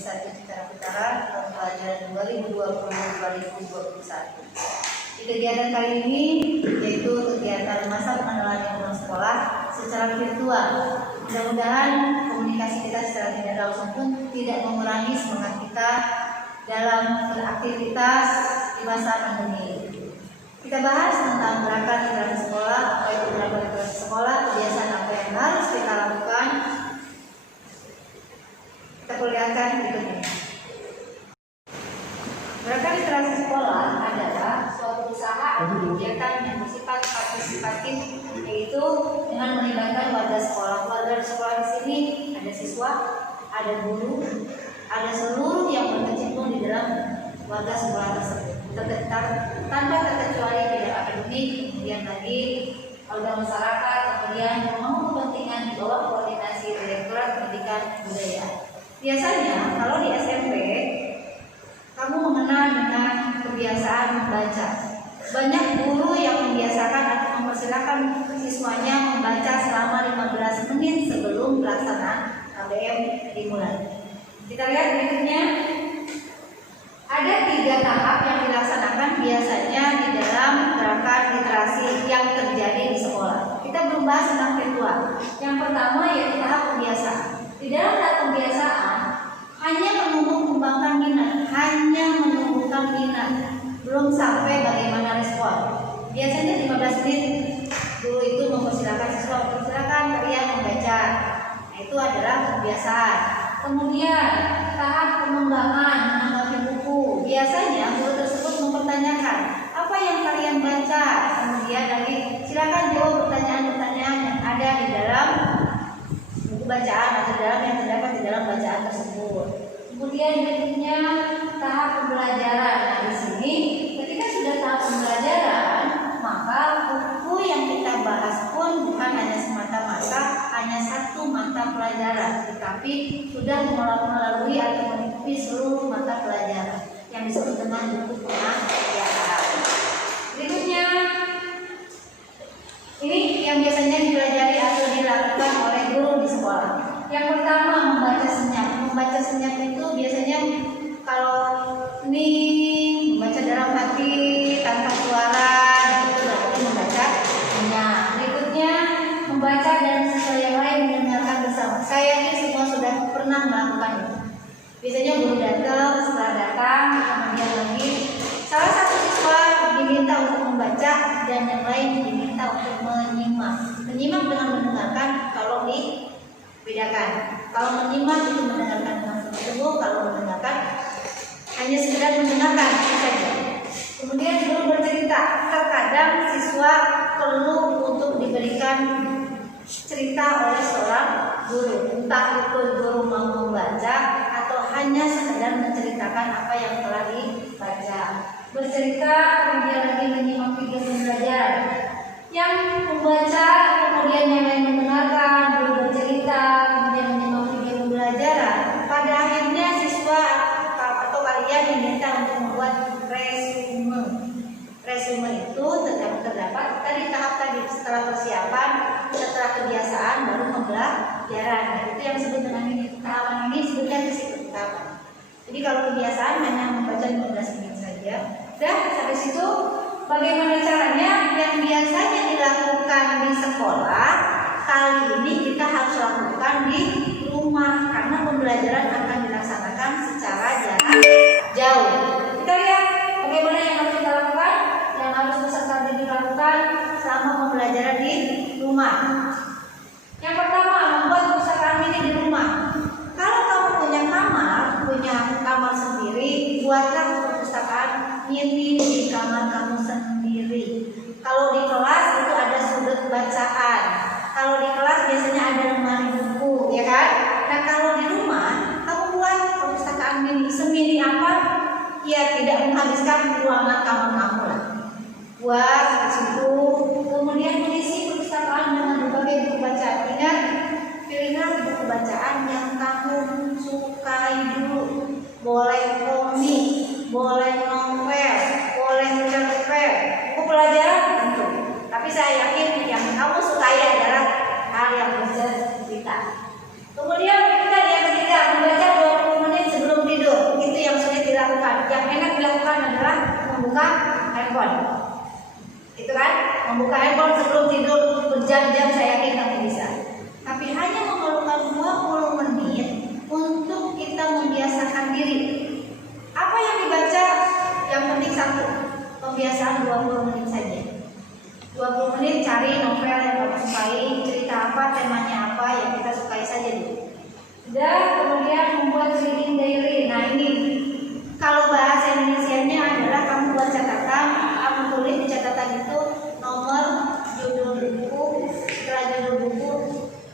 1 Citara Utara tahun pelajaran 2020-2021. Di kegiatan kali ini yaitu kegiatan masa pengenalan lingkungan sekolah secara virtual. Mudah-mudahan komunikasi kita secara tidak langsung pun tidak mengurangi semangat kita dalam beraktivitas di masa pandemi. Kita bahas tentang gerakan literasi sekolah, apa itu gerakan literasi sekolah, kebiasaan apa yang harus kita lakukan. Kita perlihatkan berikut ini. Gerakan literasi sekolah adalah suatu usaha atau kegiatan yang bersifat partisipatif, yaitu dengan melibatkan warga sekolah. Warga sekolah di sini ada siswa, ada guru, ada seluruh yang berkecimpung di dalam warga sekolah tersebut, tanpa terkecuali bidang akademik, kemudian lagi warga masyarakat, kemudian pemangku kepentingan di bawah koordinasi Direktorat Pendidikan Budaya. Biasanya kalau di SMP kamu mengenal dengan kebiasaan membaca. Banyak guru yang membiasakan atau mempersilahkan siswanya membaca selama 15 menit sebelum pelaksanaan KBM dimulai. Kita lihat berikutnya. Ada 3 tahap yang dilaksanakan biasanya di dalam gerakan literasi yang terjadi di sekolah. Kita belum bahas tentang virtual. Yang pertama yaitu tahap pembiasaan. Di dalam tahap pembiasaan hanya menumbuhkan minat, belum sampai bagaimana respon. Biasanya 15 menit guru itu mempersilakan siswa, mempersilakan kalian membaca. Nah, itu adalah pembiasaan. Kemudian tahap pengembangan menanggapi buku. Biasanya guru tersebut mempertanyakan apa yang kalian baca. Kemudian lagi silakan jawab pertanyaan-pertanyaan yang ada di dalam buku bacaan atau yang terdapat di dalam bacaan tersebut. Kemudian berikutnya tahap pembelajaran. Nah, di sini ketika sudah tahap pembelajaran, maka buku yang kita bahas pun bukan hanya semata-mata hanya satu mata pelajaran, tetapi sudah melalui atau mengikuti seluruh mata pelajaran yang disebut dengan buku pengajaran. Berikutnya, ini yang biasanya dipelajari atau dilakukan oleh guru di sekolah. Yang pertama, membaca senyap. Membaca senyap itu biasanya kalau ini membaca dalam hati tanpa suara, itu berarti membaca senyap. Berikutnya, membaca dan siswa yang lain mendengarkan bersama. Saya ini semua sudah pernah melakukan itu. Biasanya guru datang, setelah datang, kemudian lagi salah satu siswa diminta untuk membaca dan yang lain diminta untuk menyimak. Menyimak dengan mendengarkan kalau dibedakan. Kalau menyimak itu mendengarkan dengan tersebut, kalau mendengarkan hanya sekedar mendengarkan saja. Kemudian guru bercerita. Terkadang siswa perlu untuk diberikan cerita oleh seorang guru, entah itu guru mau membaca atau hanya sekedar menceritakan apa yang telah dibaca. Bercerita, kemudian lagi menyimak video pembelajaran. Yang membaca, kemudian yang lain mendengarkan, guru bercerita, kemudian menyimak video pembelajaran. Pada akhirnya siswa atau kalian diminta untuk membuat resume. Resume itu terdapat tadi tahap tadi, setelah persiapan, setelah kebiasaan, baru pembelajaran. Nah, itu yang disebut dengan ini. Tahapan ini disebutnya di situ tahapan. Jadi kalau kebiasaan hanya membaca 15 menit saja. Dan sampai situ bagaimana caranya yang biasanya dilakukan di sekolah, kali ini kita harus lakukan di rumah karena pembelajaran akan dilaksanakan secara jarak jauh. Kita lihat bagaimana yang harus kita lakukan, yang harus peserta didik lakukan selama pembelajaran di rumah. Yang pertama, membuat perpustakaan mini di rumah. Kalau kamu punya kamar sendiri, buatlah perpustakaan mini di kamar kamu sendiri. Kalau di kelas itu ada sudut bacaan. Kalau di kelas biasanya ada lemari buku, ya kan? Nah, kalau di rumah berjam-jam saya yakin kamu bisa. Tapi hanya memerlukan 20 menit untuk kita membiasakan diri. Apa yang dibaca? Yang penting satu, pembiasaan 20 menit saja. 20 menit cari novel yang kamu sukai, cerita apa, temanya apa yang kita sukai saja dulu. Dan kemudian membuat reading diary. Nah ini, kalau bahasa Indonesianya adalah kamu buat catatan, kamu tulis di catatan itu nomor, judul buku, setelah judul buku,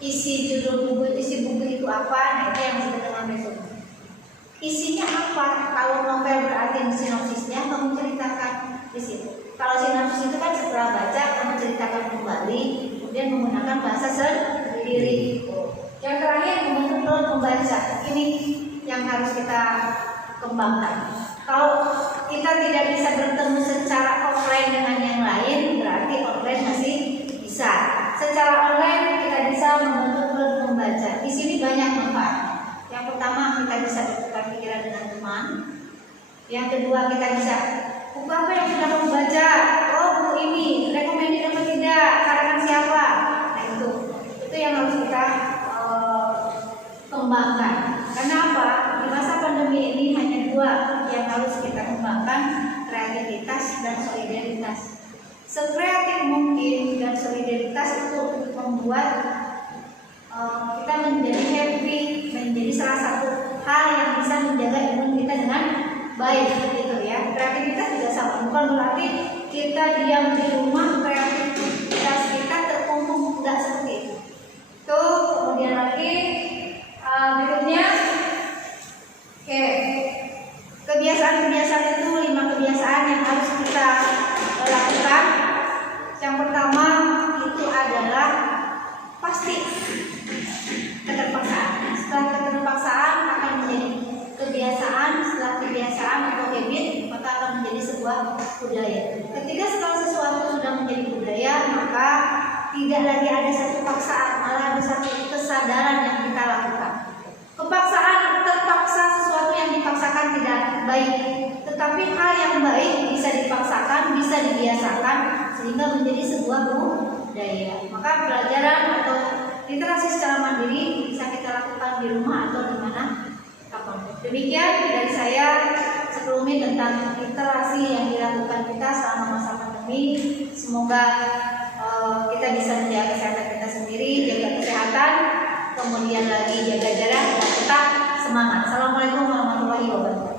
isi judul buku, isi buku itu apa, nah itu yang disebut dengan resume. Isinya apa? Kalau novel berarti sinopsisnya kamu ceritakan di situ. Kalau sinopsis itu kan setelah baca kamu ceritakan kembali, kemudian menggunakan bahasa sendiri. Yang terakhir membentuk role pembaca. Ini yang harus kita kembangkan. Kalau kita tidak bisa bertemu secara offline dengan yang lain, berarti online masih bisa. Secara online kita bisa membentuk role pembaca. Di sini banyak manfaat. Yang pertama kita bisa bertukar pikiran dengan teman. Yang kedua kita bisa buku apa yang sudah kamu baca? Oh buku ini, recommended atau tidak? Karangan siapa? Nah itu yang harus kita kembangkan. Karena apa? Di masa pandemi ini hanya dua yang harus kita kembangkan, kreativitas dan solidaritas. Sekreatif mungkin dan solidaritas itu membuat kita menjadi happy, menjadi salah satu hal yang bisa menjaga imun kita dengan baik, gitu ya. Kreativitas juga sama, bukan berarti kita diam di rumah kreativitas kita terkungkung, tidak seperti itu. Tuh, kemudian lagi berikutnya, oke, kebiasaan-kebiasaan itu 5 kebiasaan yang harus kita lakukan. Yang pertama itu adalah pasti keterpaksaan. Setelah keterpaksaan akan menjadi kebiasaan, setelah kebiasaan atau habit maka akan menjadi sebuah budaya. Ketika segala sesuatu sudah menjadi budaya, maka tidak lagi ada satu paksaan, malah ada satu kesadaran yang kita lakukan. Kepaksaan, terpaksa sesuatu yang dipaksakan tidak baik, tetapi hal yang baik bisa dipaksakan, bisa dibiasakan sehingga menjadi sebuah budaya. Maka pelajaran atau literasi secara mandiri bisa kita lakukan di rumah atau di mana kapan. Demikian dari saya sebelumnya tentang literasi yang dilakukan kita selama masa pandemi. Semoga kita bisa menjaga kesehatan kita sendiri, jaga kesehatan, kemudian lagi jaga jarak dan tetap semangat. Assalamualaikum warahmatullahi wabarakatuh.